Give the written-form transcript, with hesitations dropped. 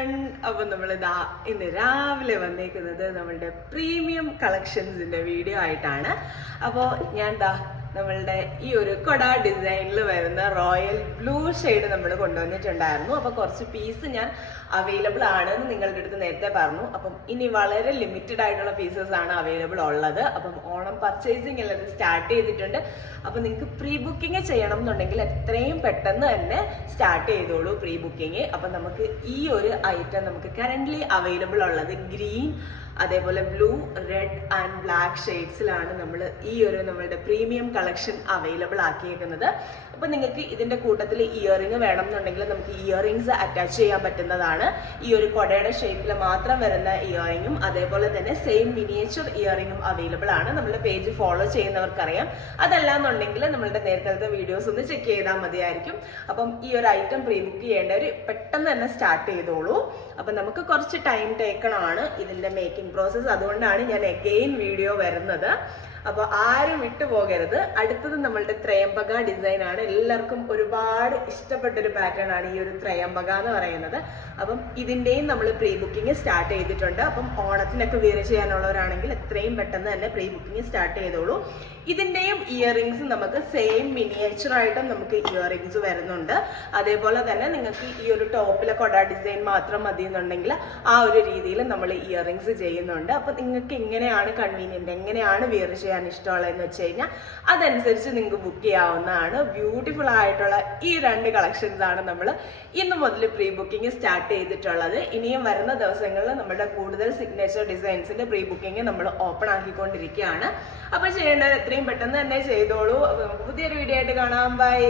everyone. അപ്പോൾ നമ്മളിതാ ഇന്ന് രാവിലെ വന്നേക്കുന്നത് നമ്മളുടെ പ്രീമിയം കളക്ഷൻസിന്റെ വീഡിയോ ആയിട്ടാണ്. അപ്പോൾ ഞാൻ നമ്മളുടെ ഈ ഒരു കൊട ഡിസൈനിൽ വരുന്ന റോയൽ ബ്ലൂ ഷെയ്ഡ് നമ്മൾ കൊണ്ടുവന്നിട്ടുണ്ടായിരുന്നു. അപ്പോൾ കുറച്ച് പീസ് ഞാൻ അവൈലബിൾ ആണ് എന്ന് നിങ്ങളുടെ അടുത്ത് നേരത്തെ പറഞ്ഞു. അപ്പം ഇനി വളരെ ലിമിറ്റഡ് ആയിട്ടുള്ള പീസസ് ആണ് അവൈലബിൾ ഉള്ളത്. അപ്പം ഓണം പർച്ചേസിങ് എല്ലാം സ്റ്റാർട്ട് ചെയ്തിട്ടുണ്ട്. അപ്പം നിങ്ങൾക്ക് പ്രീ ബുക്കിംഗ് ചെയ്യണം എന്നുണ്ടെങ്കിൽ എത്രയും പെട്ടെന്ന് തന്നെ സ്റ്റാർട്ട് ചെയ്തോളൂ പ്രീ ബുക്കിംഗ്. അപ്പം നമുക്ക് ഈ ഒരു ഐറ്റം നമുക്ക് കറന്റ്ലി അവൈലബിൾ ഉള്ളത് ഗ്രീൻ, അതേപോലെ ബ്ലൂ, റെഡ് ആൻഡ് ബ്ലാക്ക് ഷെയ്ഡ്സിലാണ് നമ്മൾ ഈ ഒരു നമ്മളുടെ പ്രീമിയം കളക്ഷൻ അവൈലബിൾ ആക്കിയേക്കുന്നത്. അപ്പൊ നിങ്ങൾക്ക് ഇതിന്റെ കൂട്ടത്തിൽ ഇയറിംഗ് വേണം എന്നുണ്ടെങ്കിൽ നമുക്ക് ഇയറിംഗ്സ് അറ്റാച്ച് ചെയ്യാൻ പറ്റുന്നതാണ്. ഈ ഒരു കൊടയുടെ ഷേപ്പിൽ മാത്രം വരുന്ന ഇയറിംഗും അതേപോലെ തന്നെ സെയിം മിനിയേച്ചർ ഇയറിംഗും അവൈലബിൾ ആണ്. നമ്മുടെ പേജ് ഫോളോ ചെയ്യുന്നവർക്കറിയാം. അതല്ലാന്നുണ്ടെങ്കിൽ നമ്മളുടെ നേരത്തെ വീഡിയോസ് ഒന്ന് ചെക്ക് ചെയ്താൽ മതിയായിരിക്കും. അപ്പം ഈ ഒരു ഐറ്റം പ്രീ ബുക്ക് ചെയ്യേണ്ടവർ പെട്ടെന്ന് തന്നെ സ്റ്റാർട്ട് ചെയ്തോളൂ. അപ്പം നമുക്ക് കുറച്ച് ടൈം ടേക്കണമാണ് ഇതിന്റെ മേക്കിംഗ് പ്രോസസ്. അതുകൊണ്ടാണ് ഞാൻ അഗെയിൻ വീഡിയോ വരുന്നത്. അപ്പൊ ആരും വിട്ടുപോകരുത്. അടുത്തത് നമ്മളുടെ ത്രയംബക ഡിസൈൻ ആണ്. എല്ലാവർക്കും ഒരുപാട് ഇഷ്ടപ്പെട്ട ഒരു പാറ്റേൺ ആണ് ഈ ഒരു ത്രയംബക എന്ന് പറയുന്നത്. അപ്പം ഇതിന്റെയും നമ്മൾ പ്രീ ബുക്കിംഗ് സ്റ്റാർട്ട് ചെയ്തിട്ടുണ്ട്. അപ്പം ഓണത്തിനൊക്കെ വിയർ ചെയ്യാനുള്ളവരാണെങ്കിൽ എത്രയും പെട്ടെന്ന് തന്നെ പ്രീ ബുക്കിംഗ് സ്റ്റാർട്ട് ചെയ്തോളൂ. ഇതിന്റെയും ഇയറിംഗ്സ് നമുക്ക് സെയിം മിനിയേച്ചർ ആയിട്ടും നമുക്ക് ഇയറിംഗ്സ് വരുന്നുണ്ട്. അതേപോലെ തന്നെ നിങ്ങൾക്ക് ഈ ഒരു ടോപ്പിലെ കൊട ഡിസൈൻ മാത്രം മതി എന്നുണ്ടെങ്കിൽ ആ ഒരു രീതിയിൽ നമ്മൾ ഇയറിംഗ്സ് ചെയ്യുന്നുണ്ട്. അപ്പൊ നിങ്ങൾക്ക് എങ്ങനെയാണ് കൺവീനിയന്റ്, എങ്ങനെയാണ് വിയർ ചെയ്യാൻ ഇഷ്ടമുള്ളതെന്ന് വെച്ച് കഴിഞ്ഞാൽ അതനുസരിച്ച് നിങ്ങൾക്ക് ബുക്ക് ചെയ്യാവുന്നതാണ്. ബ്യൂട്ടിഫുൾ ആയിട്ടുള്ള ഈ രണ്ട് കളക്ഷൻസ് ആണ് നമ്മൾ ഇന്ന് മുതൽ പ്രീ ബുക്കിംഗ് സ്റ്റാർട്ട് ചെയ്തിട്ടുള്ളത്. ഇനിയും വരുന്ന ദിവസങ്ങളിൽ നമ്മുടെ കൂടുതൽ സിഗ്നേച്ചർ ഡിസൈൻസിന്റെ പ്രീ ബുക്കിംഗ് നമ്മൾ ഓപ്പൺ ആക്കിക്കൊണ്ടിരിക്കുകയാണ്. അപ്പൊ ചെയ്യേണ്ടത് എത്രയും പെട്ടെന്ന് തന്നെ ചെയ്തോളൂ. അപ്പൊ നമുക്ക് പുതിയൊരു വീഡിയോ ആയിട്ട് കാണാം. ബൈ.